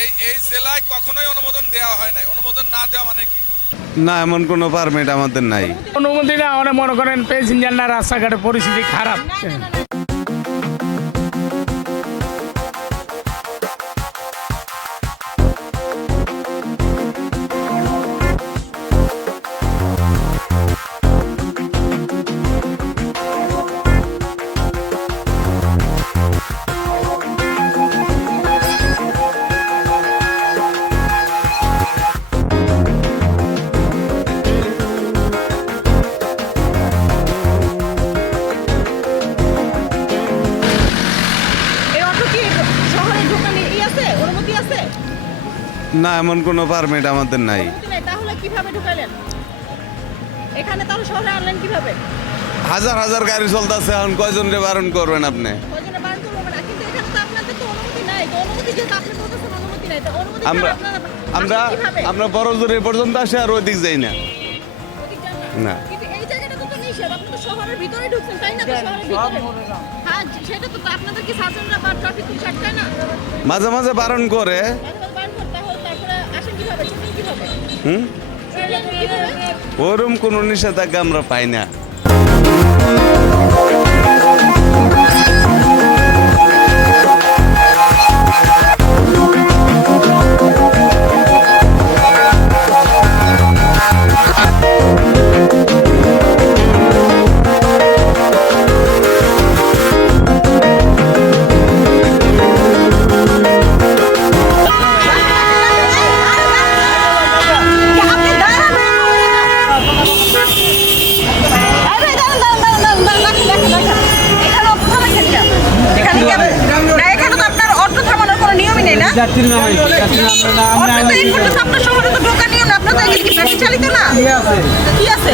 এই এই জেলায় কখনোই অনুমোদন দেওয়া হয় নাই। অনুমোদন না দেওয়া মানে কি? না এমন কোনো পারমিট আমাদের নাই। অনুমতি না মনে করেন পেসেঞ্জার না রাস্তাঘাটের পরিস্থিতি খারাপ। না এমন কোনো পারমিট আমাদের নাই। তাহলে কীভাবে ঢুকালেন? এখানে তাহলে শহরে আনলেন কীভাবে? হাজার হাজার গাড়ি চলতেছে এখন কয়জনকে বারণ করবেন আপনি? ওইজন্য বারণ করব না কিন্তু এখানে তো আপনাদের তো অনুমতি নাই তো অনুমতি যেহেতু আপনি বলতেছেন অনুমতি নাই তো অনুমতি ছাড়া আমরা আমরা বড় জোরে পর্যন্ত আসি আর ওই দিক যাই না। না। এই জায়গাটা তো তো নিষেধ আপনি তো শহরের ভিতরে ঢুকছেন তাই না? শহরের ভিতরে। মাঝে মাঝে বারণ করে। ওরম কোনো নিষেধাজ্ঞা আমরা পাই না। নিয়মই নেই না অটো তো এই পর্যন্ত আপনার শহরে তো নিয়ম না আপনার তো এখানে কি চালিত না? কি আছে?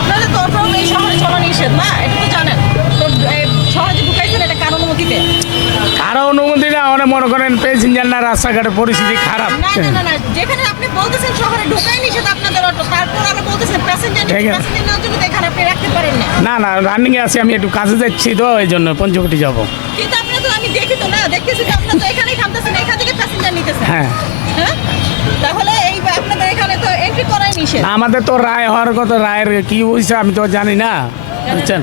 আপনাদের তো অটো এই শহরে চলা নিষেধ না? এটা তো জানেন। তো এই শহরে যে ঢুকাইছেন এটা কার অনুমতিতে কারও অনুমতি না অনেক মনে করেন প্যাসেঞ্জার না রাস্তাঘাটের পরিস্থিতি খারাপ। না না না না যেখানে আপনি বলতেছেন শহরে ঢোকাই নিষেধ আপনাদের অটো তারপর আপনি বলতেছেন প্যাসেঞ্জার প্যাসেঞ্জার নেওয়ার জন্য তো এখানে আপনি রাখতে পারেন না। না না রানিং এ আছি আমি একটু কাজে যাচ্ছি তো এই জন্য পঞ্চকোটি যাব। কিন্তু আমি দেখি তো না দেখতেছি তো আপনারা তো এখানেই থামতেছেন এখান থেকে প্যাসেঞ্জার নিতেছেন। হ্যাঁ। হ্যাঁ? তাহলে এই আপনাদের এখানে তো এন্ট্রি করাই নিষেধ। আমাদের তো রায় হওয়ার কথা রায়ের কি হয়েছে আমি তো জানি না বুঝছেন?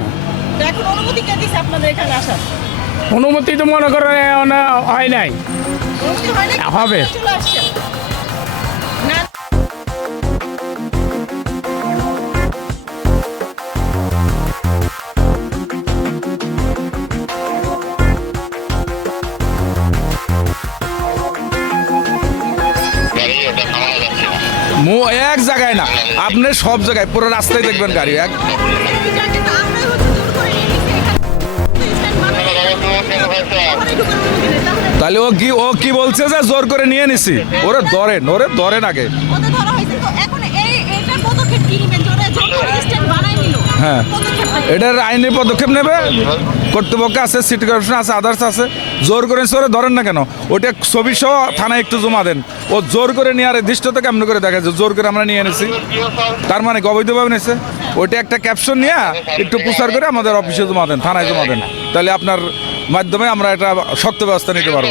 এখন অনুমতি কে দিছে আপনাদের এখানে আসার? অনুমতি তো মনে করে হয় নাই। হবে। মু এক জায়গায় না আপনি সব জায়গায় পুরো রাস্তায় দেখবেন গাড়ি এক। তাহলে ও কি ও কি বলছে যে জোর করে নিয়ে নিছি? ওরে ধরেন ওরে ধরেন আগে ধরা নিল হ্যাঁ। এটার আইনি পদক্ষেপ নেবে? কর্তৃপক্ষ আছে সিটি কর্পোরেশন আছে আদার্স আছে। জোর করে সরে ধরেন না কেন? ওটা ছবি সহ থানায় একটু জমা দেন। ও জোর করে নিয়ে আর দৃষ্টতা কেমন করে দেখা যায়? জোর করে আমরা নিয়ে এনেছি। তার মানে অবৈধভাবে নিয়েছে ওইটা একটা ক্যাপশন নিয়ে একটু প্রচার করে আমাদের অফিসে জমা দেন, থানায় জমা দেন। তাহলে আপনার মাধ্যমে আমরা এটা শক্ত ব্যবস্থা নিতে পারব।